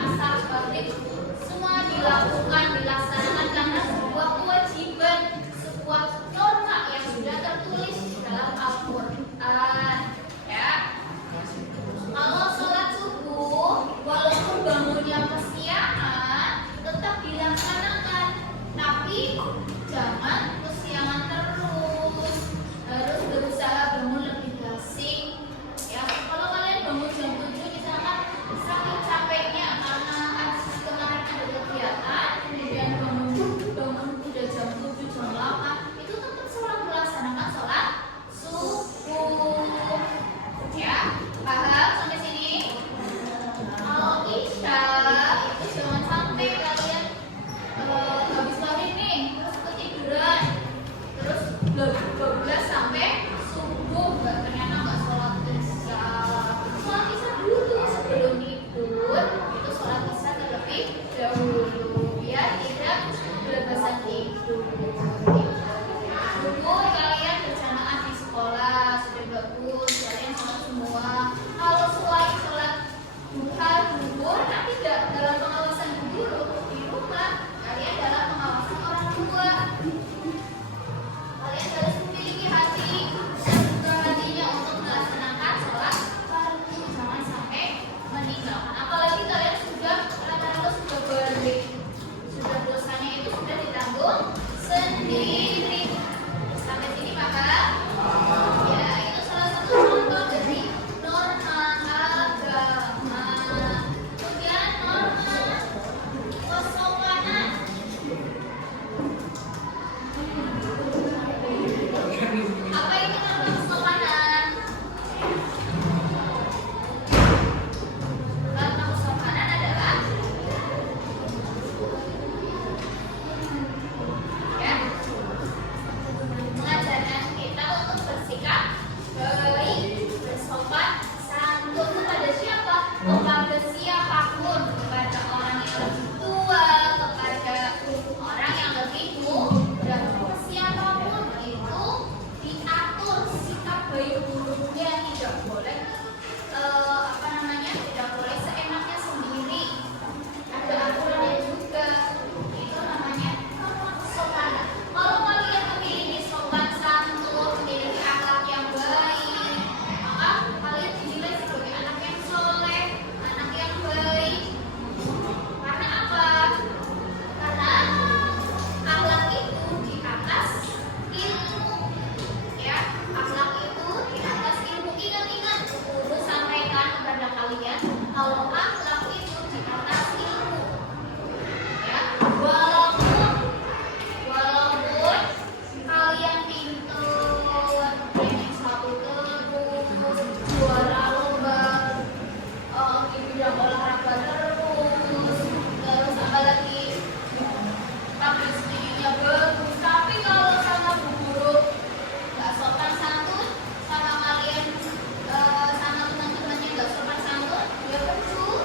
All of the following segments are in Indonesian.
asal balik semua dilakukan, dilaksanakan karena sebuah kewajiban, sebuah norma yang sudah tertulis dalam Al-Quran. Ya, kalau sholat subuh, walaupun bangunnya kesiangan, tetap dilaksanakan, tapi jangan kesiangan terus. Harus berusaha bangun lebih gasing. Ya, kalau kalian bangun jam 7 misalkan saking capeknya karena kemarin ada kegiatan, kemudian bangun udah jam 7 jam 8, itu tetap melaksanakan sholat subuh. Ya, paham sampai sini? Kalau isya itu jangan sampai kalian habis maghrib nih terus ketiduran, terus 12 sampai subuh ternyata nggak sholat isya. Sholat isya dulu sebelum tidur, itu sholat isya terlebih dahulu biar tidak kelepasan tidur. Subuh kalian berjamaah di sekolah sudah bagus, kalian sholat semua. Kalau selain sholat duha, zuhur, nanti tidak dalam pengawasan guru di rumah, kalian dalam pengawasan orang tua. Kalian harus memiliki hati dan juga hatinya untuk melaksanakan sholat fardu, jangan sampai meninggalkan. Apalagi kalian sudah balik, sudah dosanya itu sudah ditanggung sendiri. Sampai sini paham? Ya, itu salah satu contoh dari norma agama. Kemudian norma kesopanan. Apa itu norma kesopanan? Norma kesopanan adalah ya, mengajarkan kita untuk bersikap baik, bersopan santun kepada siapa? Kepada siapapun, kepada orang yang lebih tua, kepada orang yang lebih muda, siapapun itu diatur sikap baik buruknya, tidak boleh tidak boleh seenaknya sendiri. Ada aturannya juga. Itu namanya norma kesopanan. Kalau kalian memiliki sopan santun, memiliki akhlak yang baik, maka kalian dinilai sebagai anak yang soleh, anak yang baik. Karena apa? Karena akhlak itu di atas ilmu. Ya, akhlak itu di atas ilmu. Ingat-ingat, guru sampaikan kepada kalian kalau akhlak itu di atas ilmu. Ya, walaupun kalian pintar, pengen satu terus, juara lomba di bidang olahraga terus apa lagi, public speaking-nya bagus, tapi kalau sama bu guru nggak sopan santun, sama kalian sama teman-temannya nggak sopan santun, ya percuma.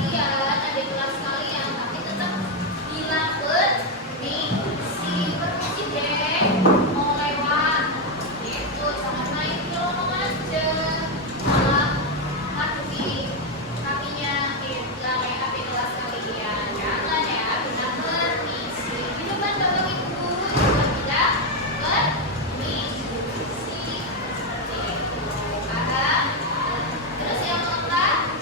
kalian, adik kelas kalian, tapi tetap bilang permisi, permisi deh, mau lewat, gitu, jangan main ngomong aja, malah kakinya bilang kayak adik kelas kalian, jangan ya, bilang permisi, di depan bapak ibu juga bilang permisi, gitu, paham? Terus yang keempat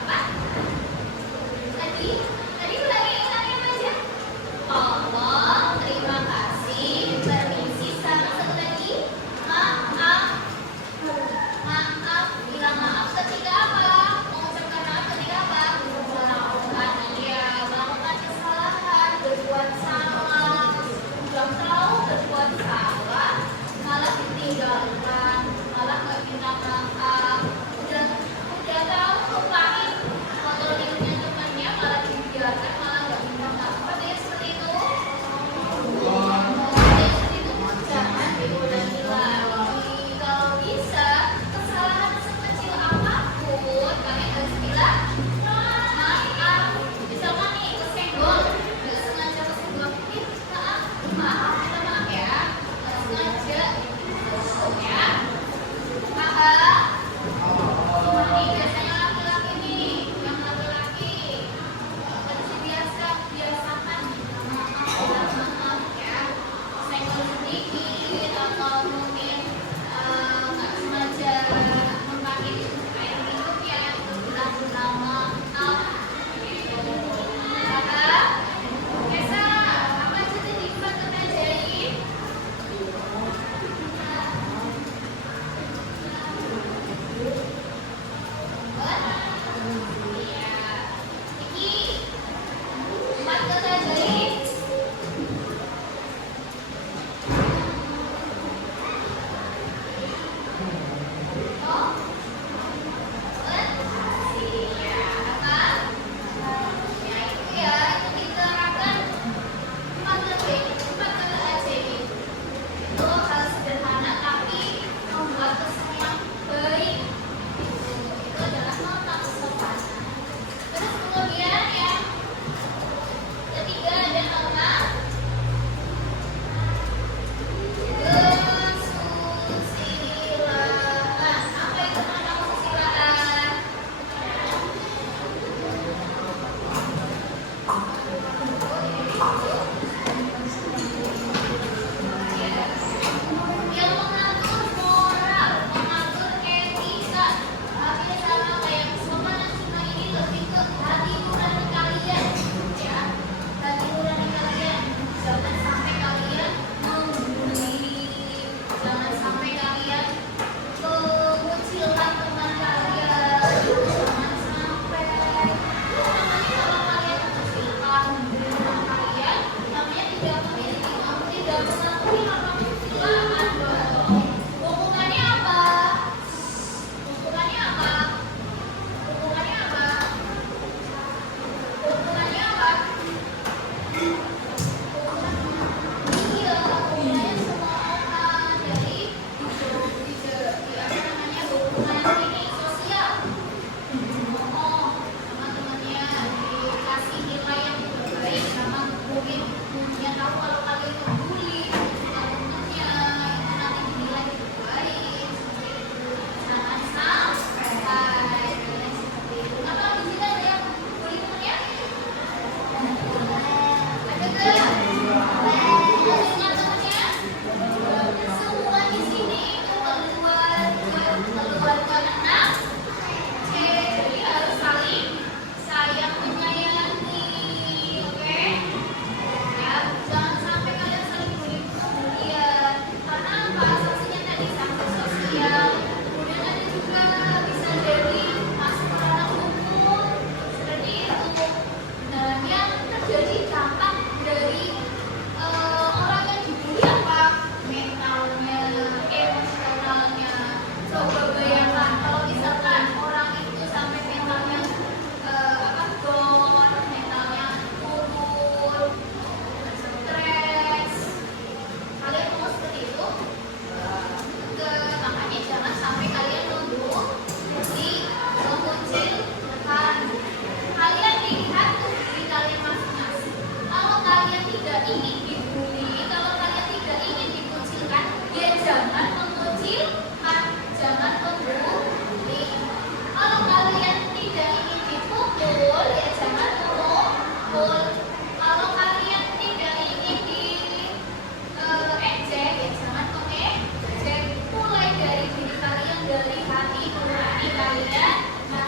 apa? Tadi ulangi aja. Tolong, terima kasih, permisi, sama satu lagi. Maaf. Maaf, bilang maaf ketika apa? Mengucapkan maaf ketika apa? Melakukan kesalahan, berbuat salah. Udah tahu berbuat salah, malah ditinggalkan, malah nggak minta maaf. Udah tahu lupain motor punya temannya, malah dibiarkan, malah nggak minta maaf. Ada yang seperti itu? Ada yang seperti itu? Jangan diulangi lagi. Kalau bisa, kesalahan sekecil apapun, kalian harus bilang maaf. Misalkan nih, kesenggol, nggak sengaja kesenggol, maaf, maaf, minta maaf ya, nggak sengaja, ya, maaf. Ini biasanya laki-laki nih, yang laki-laki harus biasakan maaf ya, senggol sedikit atau mungkin nggak sengaja memakai air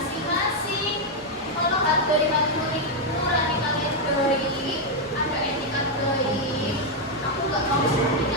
masing-masing. Kalau hargai hati nurani kalian baik, ada etikat baik, aku nggak mau seperti